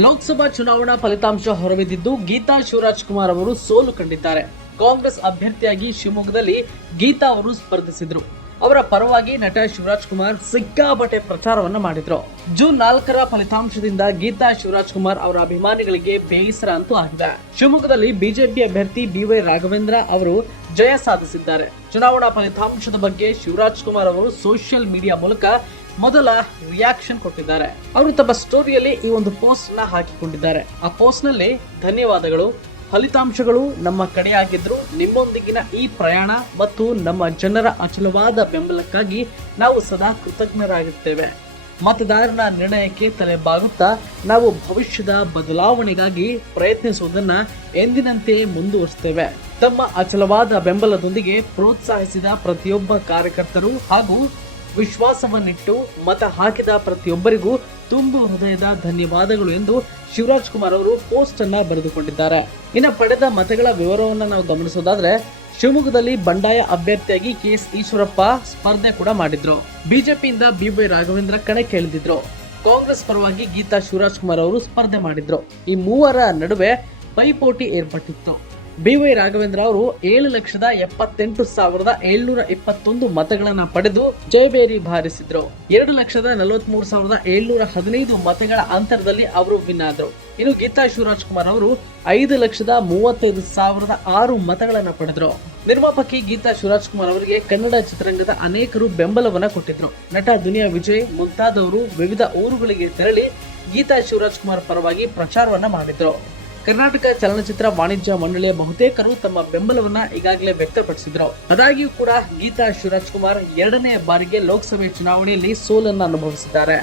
ಲೋಕಸಭಾ ಚುನಾವಣಾ ಫಲಿತಾಂಶ ಹೊರಬಿದ್ದಿದ್ದು ಗೀತಾ ಶಿವರಾಜ್ ಕುಮಾರ್ ಅವರು ಸೋಲು ಕಂಡಿದ್ದಾರೆ. ಕಾಂಗ್ರೆಸ್ ಅಭ್ಯರ್ಥಿಯಾಗಿ ಶಿವಮೊಗ್ಗದಲ್ಲಿ ಗೀತಾ ಅವರು ಸ್ಪರ್ಧಿಸಿದ್ರು. ಅವರ ಪರವಾಗಿ ನಟ ಶಿವರಾಜ್ ಕುಮಾರ್ ಸಿಕ್ಕಾಪಟ್ಟೆ ಪ್ರಚಾರವನ್ನ ಮಾಡಿದ್ರು. ಜೂನ್ 4ರ ಫಲಿತಾಂಶದಿಂದ ಗೀತಾ ಶಿವರಾಜ್ ಕುಮಾರ್ ಅವರ ಅಭಿಮಾನಿಗಳಿಗೆ ಬೇಸರ ಅಂತೂ ಆಗಿದೆ. ಶಿವಮೊಗ್ಗದಲ್ಲಿ ಬಿಜೆಪಿ ಅಭ್ಯರ್ಥಿ BY ರಾಘವೇಂದ್ರ ಅವರು ಜಯ ಸಾಧಿಸಿದ್ದಾರೆ. ಚುನಾವಣಾ ಫಲಿತಾಂಶದ ಬಗ್ಗೆ ಶಿವರಾಜ್ ಕುಮಾರ್ ಅವರು ಸೋಷಿಯಲ್ ಮೀಡಿಯಾ ಮೂಲಕ ಮೊದಲ ರಿಯಾಕ್ಷನ್ ಕೊಟ್ಟಿದ್ದಾರೆ. ಅವರು ತಮ್ಮ ಸ್ಟೋರಿಯಲ್ಲಿ ಈ ಒಂದು ಪೋಸ್ಟ್ ನ ಹಾಕಿಕೊಂಡಿದ್ದಾರೆ. ಆ ಪೋಸ್ಟ್ ನಲ್ಲಿ ಧನ್ಯವಾದಗಳು, ಫಲಿತಾಂಶಗಳು ನಮ್ಮ ಕಡೆಯಾಗಿದ್ರು, ನಿಮ್ಮೊಂದಿಗಿನ ಈ ಪ್ರಯಾಣ ಮತ್ತು ನಮ್ಮ ಜನರ ಅಚಲವಾದ ಬೆಂಬಲಕ್ಕಾಗಿ ನಾವು ಸದಾ ಕೃತಜ್ಞರಾಗಿರ್ತೇವೆ. ಮತದಾರನ ನಿರ್ಣಯಕ್ಕೆ ತಲೆ ಬಾಗುತ್ತಾ ನಾವು ಭವಿಷ್ಯದ ಬದಲಾವಣೆಗಾಗಿ ಪ್ರಯತ್ನಿಸುವುದನ್ನ ಎಂದಿನಂತೆ ಮುಂದುವರಿಸುತ್ತೇವೆ. ತಮ್ಮ ಅಚಲವಾದ ಬೆಂಬಲದೊಂದಿಗೆ ಪ್ರೋತ್ಸಾಹಿಸಿದ ಪ್ರತಿಯೊಬ್ಬ ಕಾರ್ಯಕರ್ತರು ಹಾಗೂ ವಿಶ್ವಾಸವನ್ನಿಟ್ಟು ಮತ ಹಾಕಿದ ಪ್ರತಿಯೊಬ್ಬರಿಗೂ ತುಂಬು ಹೃದಯದ ಧನ್ಯವಾದಗಳು ಎಂದು ಶಿವರಾಜ್ ಕುಮಾರ್ ಅವರು ಪೋಸ್ಟ್ ಅನ್ನ ಬರೆದುಕೊಂಡಿದ್ದಾರೆ. ಇನ್ನು ಪಡೆದ ಮತಗಳ ವಿವರವನ್ನು ನಾವು ಗಮನಿಸೋದಾದ್ರೆ, ಶಿವಮೊಗ್ಗದಲ್ಲಿ ಬಂಡಾಯ ಅಭ್ಯರ್ಥಿಯಾಗಿ KS ಈಶ್ವರಪ್ಪ ಸ್ಪರ್ಧೆ ಕೂಡ ಮಾಡಿದ್ರು. ಬಿಜೆಪಿಯಿಂದ BY ರಾಘವೇಂದ್ರ ಕಣಕ್ಕೆ ಇಳಿದಿದ್ರು. ಕಾಂಗ್ರೆಸ್ ಪರವಾಗಿ ಗೀತಾ ಶಿವರಾಜ್ ಕುಮಾರ್ ಅವರು ಸ್ಪರ್ಧೆ ಮಾಡಿದ್ರು. ಈ ಮೂವರ ನಡುವೆ ಪೈಪೋಟಿ ಏರ್ಪಟ್ಟಿತ್ತು. BY ರಾಘವೇಂದ್ರ ಅವರು 7,78,721 ಮತಗಳನ್ನ ಪಡೆದು ಜಯಬೇರಿ ಬಾರಿಸಿದ್ರು. 2,43,715 ಮತಗಳ ಅಂತರದಲ್ಲಿ ಅವರು ವಿನ್ ಆದ್ರು. ಇನ್ನು ಗೀತಾ ಶಿವರಾಜ್ ಕುಮಾರ್ ಅವರು 5,35,006 ಮತಗಳನ್ನ ಪಡೆದ್ರು. ನಿರ್ಮಾಪಕಿ ಗೀತಾ ಶಿವರಾಜ್ ಕುಮಾರ್ ಅವರಿಗೆ ಕನ್ನಡ ಚಿತ್ರರಂಗದ ಅನೇಕರು ಬೆಂಬಲವನ್ನ ಕೊಟ್ಟಿದ್ರು. ನಟ ದುನಿಯಾ ವಿಜಯ್ ಮುಂತಾದವರು ವಿವಿಧ ಊರುಗಳಿಗೆ ತೆರಳಿ ಗೀತಾ ಶಿವರಾಜ್ ಕುಮಾರ್ ಪರವಾಗಿ ಪ್ರಚಾರವನ್ನ ಮಾಡಿದ್ರು. ಕರ್ನಾಟಕ ಚಲನಚಿತ್ರ ವಾಣಿಜ್ಯ ಮಂಡಳಿಯ ಬಹುತೇಕರು ತಮ್ಮ ಬೆಂಬಲವನ್ನ ಈಗಾಗಲೇ ವ್ಯಕ್ತಪಡಿಸಿದ್ರು. ಆದಾಗ್ಯೂ ಕೂಡ ಗೀತಾ ಶಿವರಾಜ್ ಕುಮಾರ್ 2ನೇ ಬಾರಿಗೆ ಲೋಕಸಭೆ ಚುನಾವಣೆಯಲ್ಲಿ ಸೋಲನ್ನು ಅನುಭವಿಸಿದ್ದಾರೆ.